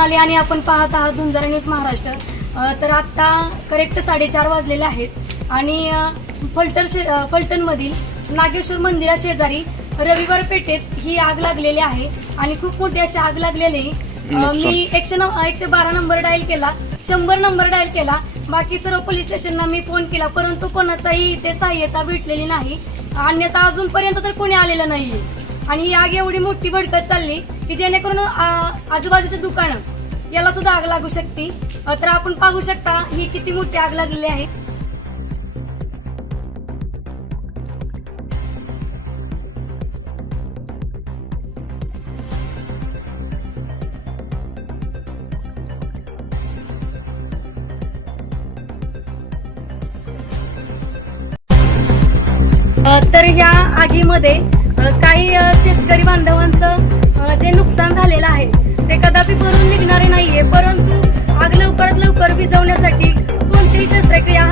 सोनाली आणि आपण पाहत आहात झुंजार न्यूज महाराष्ट्र। तर आता करेक्ट 4:30 वाजलेले आहेत आणि फलटण मधील नागेश्वर मंदिरा शेजारी रविवार पेठेत ही आग लागलेली आहे आणि खूप मोठी अशी आग लागलेली। मी 112 नंबर डायल केला, 100 नंबर डायल केला, बाकी सर्व पोलीस स्टेशनला मी फोन केला, परंतु कोणाचाही इथे सहाय्यता भेटलेली नाही। अन्यथा अजूनपर्यंत तर कोणी आलेलं नाहीये आणि ही आग एवढी मोठी भडकत चालली की जेणेकरून आजूबाजूचे दुकानं याला सुद्धा आग लागू शकते। तर आपण पाहू शकता ही किती मोठी आग लागलेली आहे। तर ह्या आगीमध्ये काही शेतकरी बांधवांचं जे नुकसान झालेलं आहे ते कदापि भरून निघणारे नाहीये, परंतु आग लवकरात लवकर विझवण्यासाठी कोणतीही शस्त्रक्रिया